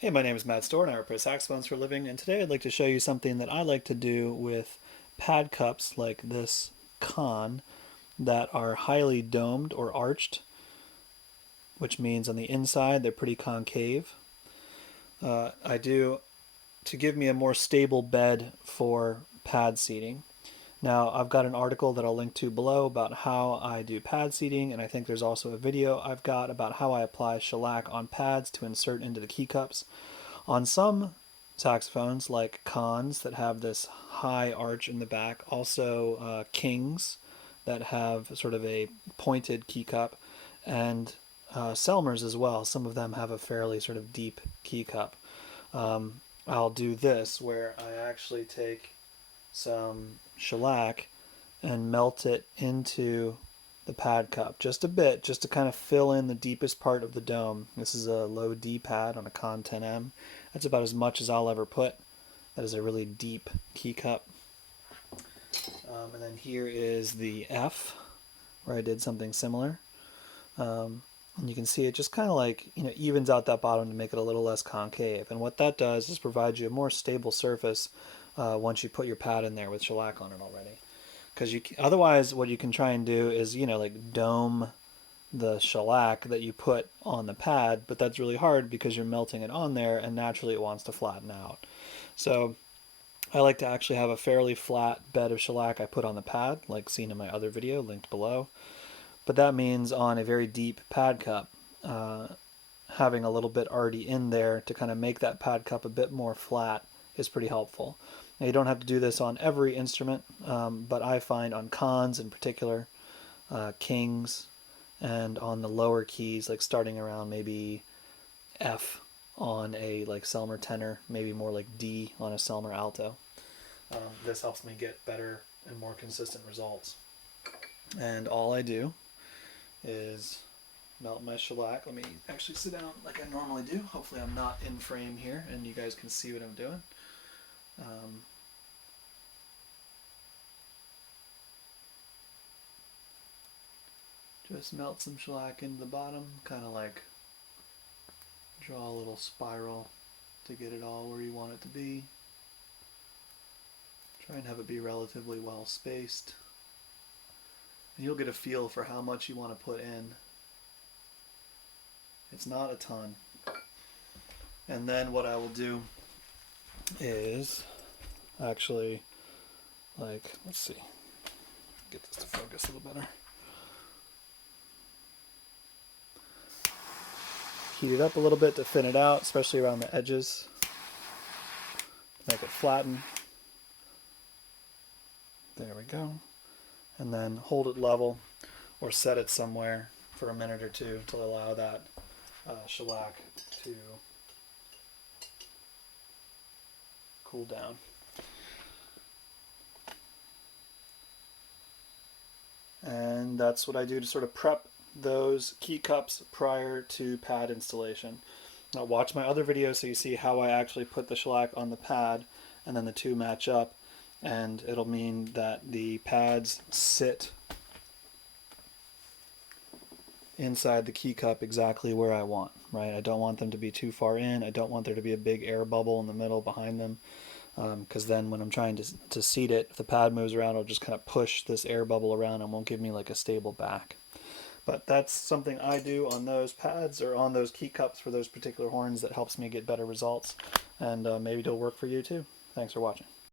Hey, my name is Matt Storr and I repair saxophones for a living, and today I'd like to show you something that I like to do with pad cups like this con that are highly domed or arched, which means on the inside they're pretty concave. I do to give me a more stable bed for pad seating. Now, I've got an article that I'll link to below about how I do pad seating, and I think there's also a video I've got about how I apply shellac on pads to insert into the key cups. On some saxophones, like cons that have this high arch in the back, also kings that have sort of a pointed key cup, and Selmers as well. Some of them have a fairly sort of deep key cup. I'll do this where I actually take some shellac and melt it into the pad cup just a bit, just to kind of fill in the deepest part of the dome. This is a low D pad on a Con 10M. That's about as much as I'll ever put. That is a really deep key cup. And then here is the F, where I did something similar. And you can see it just kind of like, evens out that bottom to make it a little less concave. And what that does is provide you a more stable surface once you put your pad in there with shellac on it already. Because otherwise what you can try and do is, like dome the shellac that you put on the pad, but that's really hard because you're melting it on there and naturally it wants to flatten out. So I like to actually have a fairly flat bed of shellac I put on the pad, like seen in my other video linked below. But that means on a very deep pad cup, having a little bit already in there to kind of make that pad cup a bit more flat is pretty helpful. Now, you don't have to do this on every instrument, but I find on cons in particular, kings, and on the lower keys, like starting around maybe F on a like Selmer tenor, maybe more like D on a Selmer alto. This helps me get better and more consistent results. And all I do is melt my shellac. Let me actually sit down like I normally do. Hopefully I'm not in frame here and you guys can see what I'm doing. Just melt some shellac into the bottom, kind of like draw a little spiral to get it all where you want it to be. Try and have it be relatively well spaced. And you'll get a feel for how much you want to put in. It's not a ton. And then what I will do is actually, like, let's see, get this to focus a little better. Heat it up a little bit to thin it out, especially around the edges. Make it flatten. There we go. And then hold it level or set it somewhere for a minute or two to allow that shellac to cool down. And that's what I do to sort of prep those key cups prior to pad installation. Now watch my other video so you see how I actually put the shellac on the pad and then the two match up, and it'll mean that the pads sit inside the key cup exactly where I want, right? I don't want them to be too far in. I don't want there to be a big air bubble in the middle behind them, because then when I'm trying to seat it, if the pad moves around, it'll just kind of push this air bubble around and won't give me like a stable back. But that's something I do on those pads or on those key cups for those particular horns that helps me get better results, and maybe it'll work for you too. Thanks for watching.